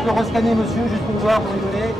Je peux rescanner monsieur, juste pour voir, pour rigoler.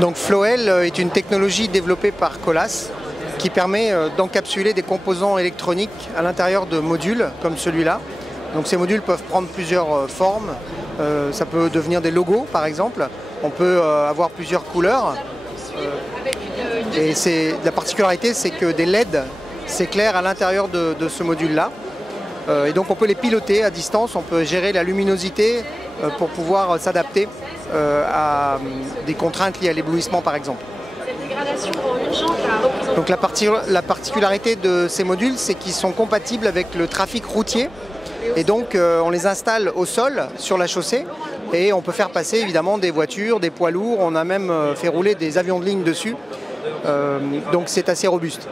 Donc Floel est une technologie développée par Colas qui permet d'encapsuler des composants électroniques à l'intérieur de modules comme celui-là. Donc ces modules peuvent prendre plusieurs formes. Ça peut devenir des logos par exemple. On peut avoir plusieurs couleurs. Et la particularité, c'est que des LED s'éclairent à l'intérieur de ce module-là. Et donc on peut les piloter à distance, on peut gérer la luminosité pour pouvoir s'adapter à des contraintes liées à l'éblouissement par exemple. Cette dégradation rend urgente la représentation. Donc la particularité de ces modules, c'est qu'ils sont compatibles avec le trafic routier. Et donc on les installe au sol, sur la chaussée, et on peut faire passer évidemment des voitures, des poids lourds, on a même fait rouler des avions de ligne dessus. Donc c'est assez robuste.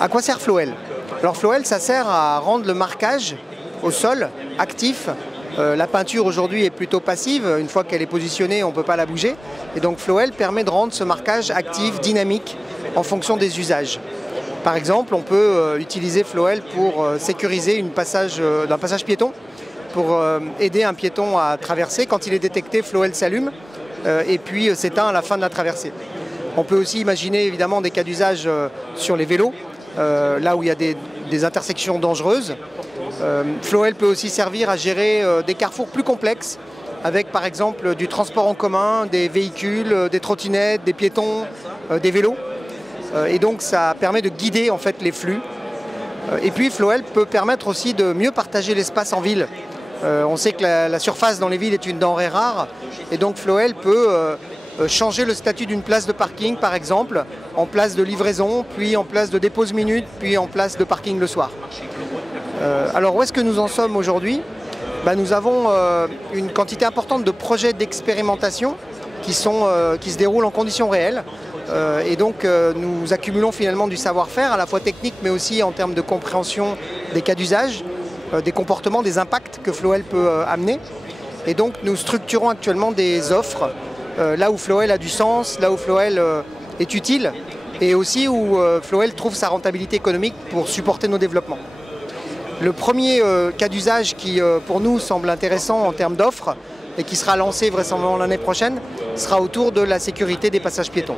À quoi sert Floel? Alors Floel, ça sert à rendre le marquage au sol actif. La peinture aujourd'hui est plutôt passive, une fois qu'elle est positionnée on ne peut pas la bouger. Et donc Floel permet de rendre ce marquage actif, dynamique, en fonction des usages. Par exemple, on peut utiliser Floel pour sécuriser un passage piéton, pour aider un piéton à traverser. Quand il est détecté, Floel s'allume et puis s'éteint à la fin de la traversée. On peut aussi imaginer évidemment des cas d'usage sur les vélos, là où il y a des intersections dangereuses. Floel peut aussi servir à gérer des carrefours plus complexes, avec par exemple du transport en commun, des véhicules, des trottinettes, des piétons, des vélos. Et donc ça permet de guider en fait les flux. Et puis Floel peut permettre aussi de mieux partager l'espace en ville. On sait que la surface dans les villes est une denrée rare, et donc Floel peut changer le statut d'une place de parking par exemple, en place de livraison, puis en place de dépose minute, puis en place de parking le soir. Alors où est-ce que nous en sommes aujourd'hui? Nous avons une quantité importante de projets d'expérimentation qui se déroulent en conditions réelles. Et donc nous accumulons finalement du savoir-faire à la fois technique mais aussi en termes de compréhension des cas d'usage, des comportements, des impacts que Floel peut amener. Et donc nous structurons actuellement des offres là où Floel a du sens, là où Floel est utile et aussi où Floel trouve sa rentabilité économique pour supporter nos développements. Le premier cas d'usage qui pour nous semble intéressant en termes d'offres et qui sera lancé vraisemblablement l'année prochaine sera autour de la sécurité des passages piétons.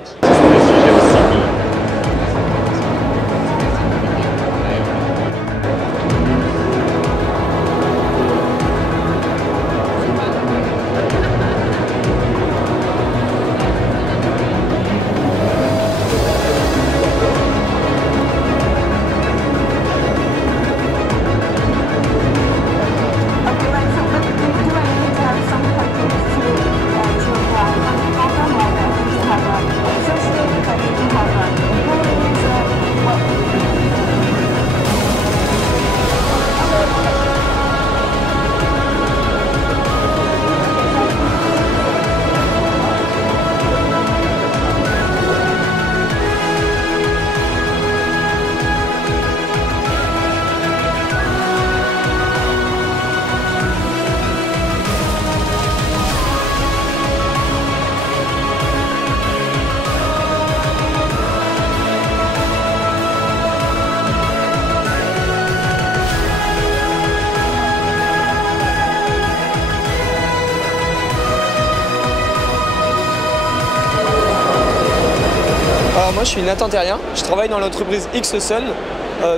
Moi je suis Nathan Terrien, je travaille dans l'entreprise X-Sun.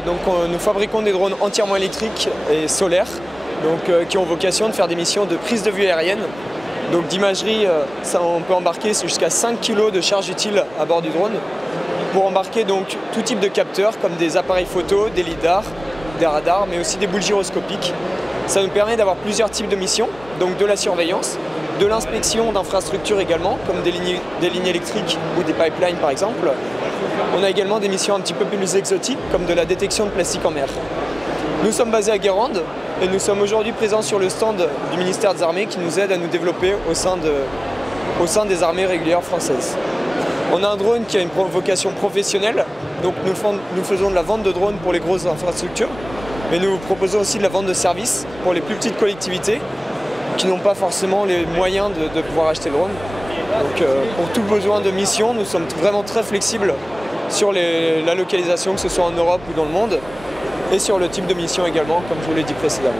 Nous fabriquons des drones entièrement électriques et solaires qui ont vocation de faire des missions de prise de vue aérienne. Donc d'imagerie, on peut embarquer jusqu'à 5 kg de charge utile à bord du drone pour embarquer donc tout type de capteurs comme des appareils photo, des lidars, des radars, mais aussi des boules gyroscopiques. Ça nous permet d'avoir plusieurs types de missions, donc de la surveillance, de l'inspection d'infrastructures également, comme des lignes électriques ou des pipelines par exemple. On a également des missions un petit peu plus exotiques, comme de la détection de plastique en mer. Nous sommes basés à Guérande et nous sommes aujourd'hui présents sur le stand du ministère des Armées qui nous aide à nous développer au sein des armées régulières françaises. On a un drone qui a une vocation professionnelle, donc nous faisons de la vente de drones pour les grosses infrastructures, mais nous proposons aussi de la vente de services pour les plus petites collectivités qui n'ont pas forcément les moyens de pouvoir acheter le drone. Donc pour tout besoin de mission, nous sommes vraiment très flexibles sur la localisation, que ce soit en Europe ou dans le monde, et sur le type de mission également, comme je vous l'ai dit précédemment.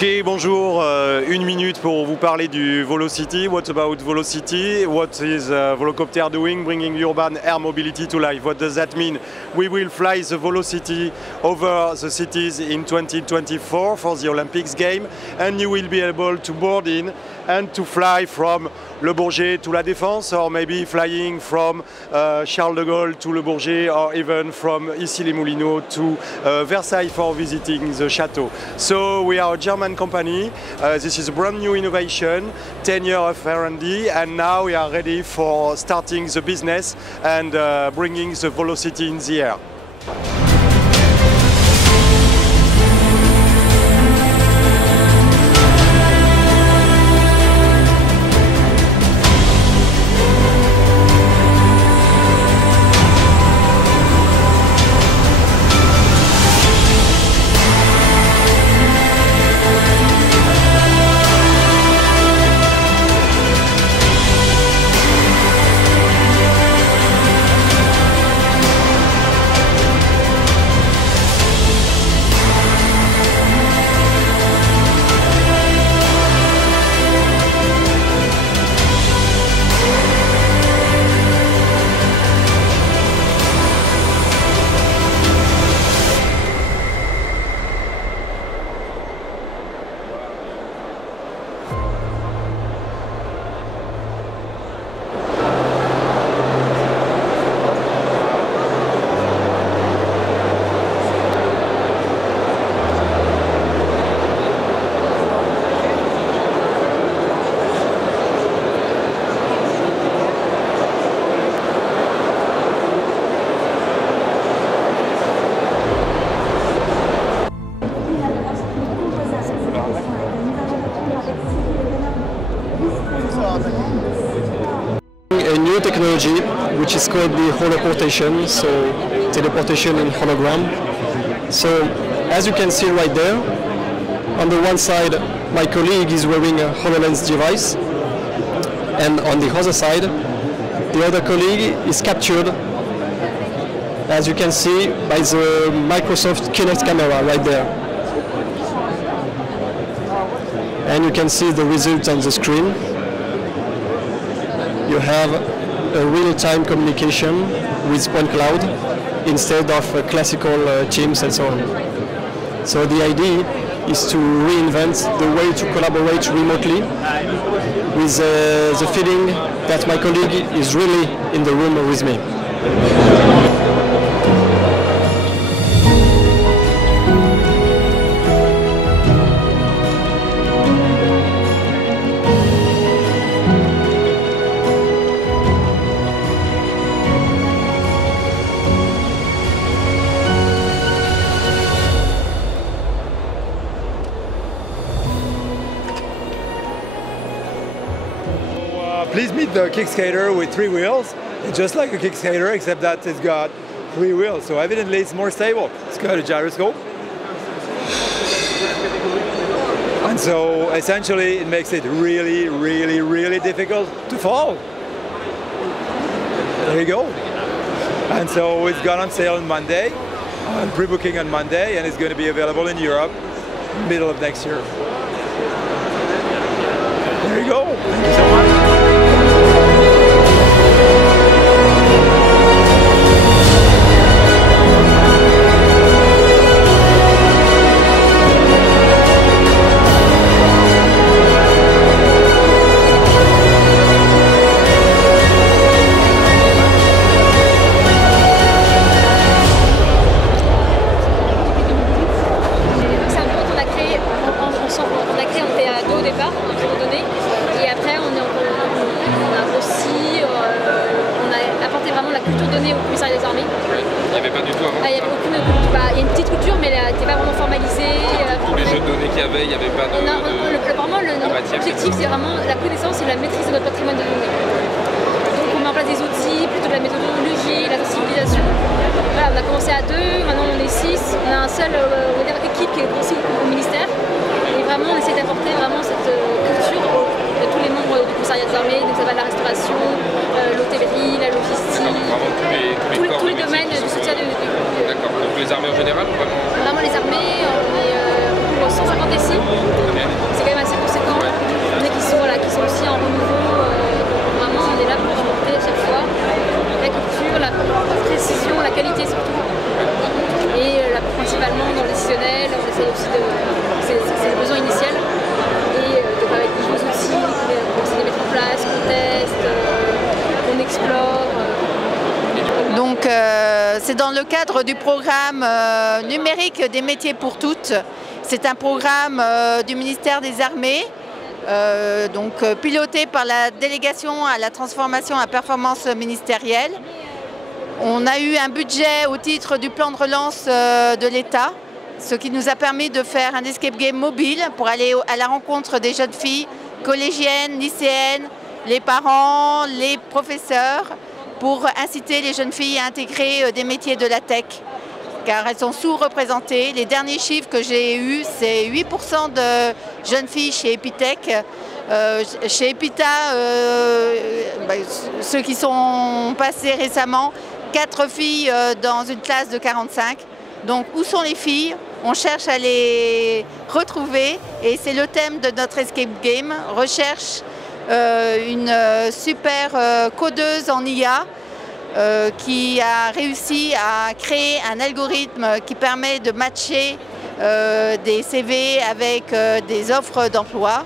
Ok, bonjour, une minute pour vous parler du Volocity. What about Volocity? What is Volocopter doing, bringing urban air mobility to life? What does that mean? We will fly the Volocity over the cities in 2024 for the Olympics game, and you will be able to board in and to fly from Le Bourget to La Défense, or maybe flying from Charles de Gaulle to Le Bourget, or even from Issy-les-Moulineaux to Versailles for visiting the chateau. So we are a German company. This is a brand new innovation, 10 years of R&D, and now we are ready for starting the business and bringing the Volocity in the air. A new technology which is called the holoportation, so teleportation in hologram. So as you can see right there, on the one side my colleague is wearing a HoloLens device, and on the other side the other colleague is captured, as you can see, by the Microsoft Kinect camera right there. And you can see the results on the screen. You have a real-time communication with point cloud instead of classical Teams and so on. So the idea is to reinvent the way to collaborate remotely with the feeling that my colleague is really in the room with me. Please meet the Kickskater with 3 wheels. It's just like a Kickskater, except that it's got 3 wheels, so evidently it's more stable. It's got a gyroscope. And And so essentially it makes it really, really, really difficult to fall. There you go. And so it's gone on sale on Monday, on pre-booking on Monday, and it's going to be available in Europe middle of next year. There you go. Thank you so much. L'objectif, c'est vraiment la connaissance et la maîtrise de notre patrimoine de données. Donc on met en place des outils, plutôt de la méthodologie, la sensibilisation. Voilà, on a commencé à 2, maintenant on est 6. On a un seul équipe qui est aussi au ministère. Et vraiment on essaie d'apporter vraiment cette culture à tous les membres du commissariat des armées. Donc ça va de la restauration, l'hôtellerie, la logistique. Vraiment tous les domaines du soutien de... D'accord, donc les armées en général vraiment. Vraiment les armées, on est 150 ici. C'est quand même assez conséquent. Mais qui sont aussi en renouveau. Vraiment, on est là pour apporter à chaque fois la culture, la précision, la qualité surtout. Et principalement dans le décisionnel, on essaie aussi de... C'est le besoin initial. Et avec des nouveaux outils qu'on essaie de mettre en place, qu'on teste, qu'on explore. Donc c'est dans le cadre du programme numérique des métiers pour toutes. C'est un programme du ministère des Armées, piloté par la délégation à la transformation à performance ministérielle. On a eu un budget au titre du plan de relance de l'État, ce qui nous a permis de faire un escape game mobile pour aller à la rencontre des jeunes filles collégiennes, lycéennes, les parents, les professeurs, pour inciter les jeunes filles à intégrer des métiers de la tech, car elles sont sous-représentées. Les derniers chiffres que j'ai eus, c'est 8% de jeunes filles chez Epitech. Chez Epita, ceux qui sont passés récemment, 4 filles dans une classe de 45. Donc où sont les filles? On cherche à les retrouver et c'est le thème de notre escape game. Recherche une super codeuse en IA qui a réussi à créer un algorithme qui permet de matcher des CV avec des offres d'emploi.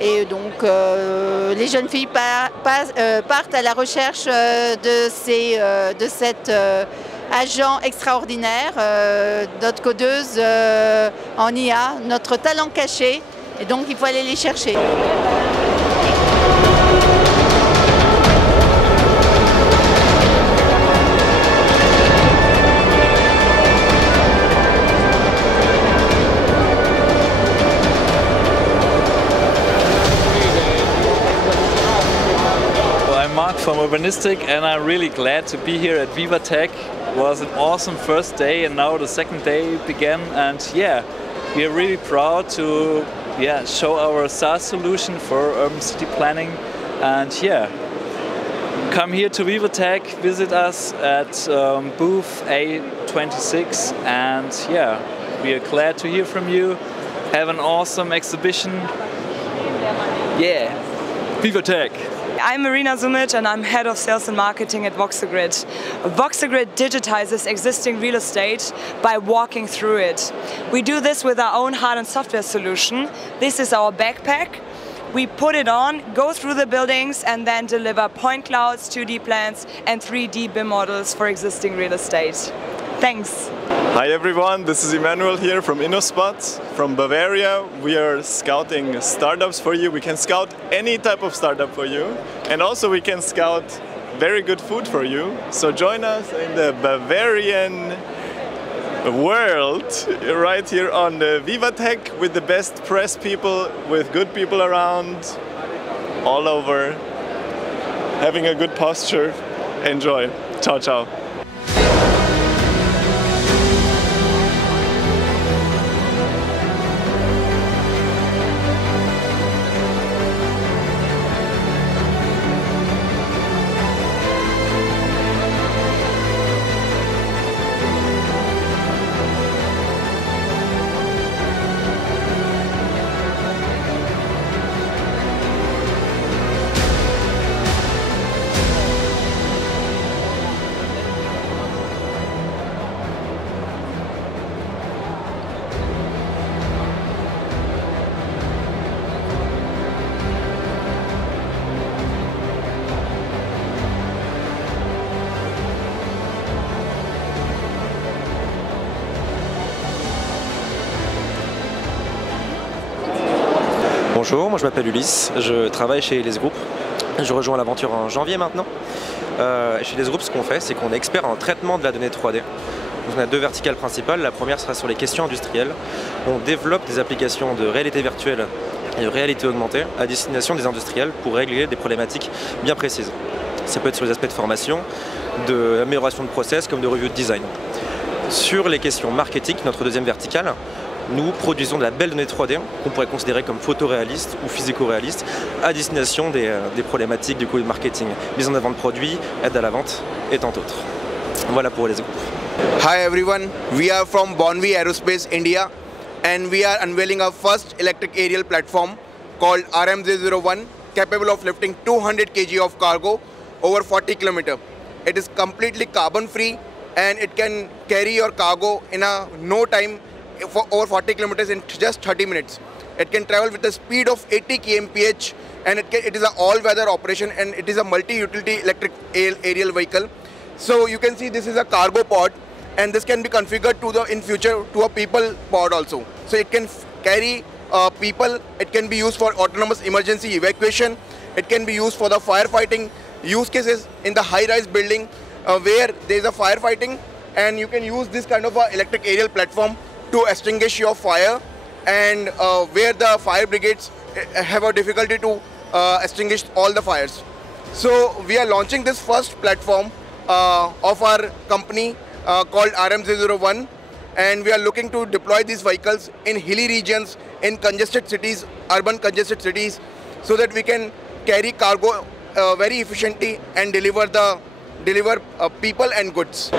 Et donc les jeunes filles partent à la recherche de cet agent extraordinaire, notre codeuse en IA, notre talent caché. Et donc il faut aller les chercher. Mark from Urbanistic, and I'm really glad to be here at VivaTech. It was an awesome first day and now the second day began, and yeah, we are really proud to show our SaaS solution for urban city planning. And yeah, come here to VivaTech, visit us at booth A26, and yeah, we are glad to hear from you. Have an awesome exhibition. Yeah, VivaTech. I'm Marina Zumic and I'm Head of Sales and Marketing at Voxagrid. Voxagrid digitizes existing real estate by walking through it. We do this with our own hard and software solution. This is our backpack. We put it on, go through the buildings and then deliver point clouds, 2D plans and 3D BIM models for existing real estate. Thanks. Hi everyone, this is Emmanuel here from InnoSpot from Bavaria. We are scouting startups for you. We can scout any type of startup for you, and also we can scout very good food for you. So join us in the Bavarian world right here on the VivaTech with the best press people, with good people around all over, having a good posture. Enjoy. Ciao, ciao. Bonjour, moi je m'appelle Ulysse, je travaille chez Les Groupes. Je rejoins l'aventure en janvier maintenant. Chez Les Groupes, ce qu'on fait, c'est qu'on est expert en traitement de la donnée 3D. Donc on a deux verticales principales. La première sera sur les questions industrielles. On développe des applications de réalité virtuelle et de réalité augmentée à destination des industriels pour régler des problématiques bien précises. Ça peut être sur les aspects de formation, d'amélioration de process comme de review de design. Sur les questions marketing, notre deuxième verticale, nous produisons de la belle donnée 3D qu'on pourrait considérer comme photoréaliste ou physico-réaliste à destination des problématiques du coup de marketing, mise en avant de produits, aide à la vente et tant d'autres. Voilà pour les groupes. Hi everyone, we are from Bonvi Aerospace India and we are unveiling our first electric aerial platform called RM001 capable of lifting 200 kg of cargo over 40 km. It is completely carbon free and it can carry your cargo in no time for over 40 kilometers in just 30 minutes. It can travel with a speed of 80 kmph and it is an all-weather operation and it is a multi-utility electric aerial vehicle. So you can see this is a cargo pod and this can be configured in future to a people pod also. So it can carry people, it can be used for autonomous emergency evacuation, it can be used for the firefighting use cases in the high-rise building where there is a firefighting, and you can use this kind of electric aerial platform to extinguish your fire, and where the fire brigades have a difficulty to extinguish all the fires. So we are launching this first platform of our company called RM001, and we are looking to deploy these vehicles in hilly regions, in congested cities, urban congested cities, so that we can carry cargo very efficiently and deliver people and goods.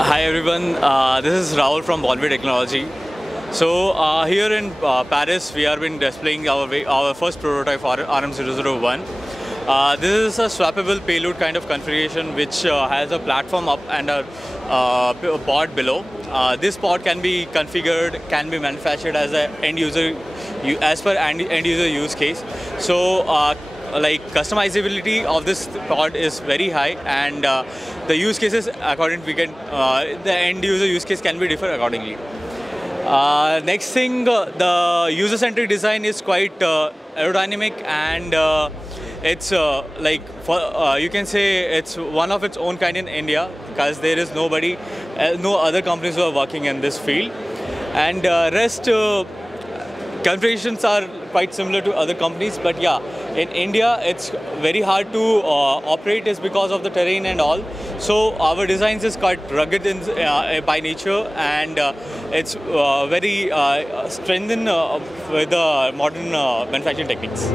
Hi everyone, this is Rahul from Bonvi Technology. So here in Paris, we have been displaying our first prototype for RM001. This is a swappable payload kind of configuration which has a platform up and a pod below. This pod can be configured, can be manufactured as per end user use case. So like customizability of this pod is very high, and the use cases according the end user use case can be different accordingly. Next thing, the user-centric design is quite aerodynamic, and it's you can say it's one of its own kind in India, because there is no other companies who are working in this field, and rest configurations are quite similar to other companies. But yeah, in India it's very hard to operate is because of the terrain and all. So our designs is quite rugged by nature, and it's very strengthened with the modern manufacturing techniques.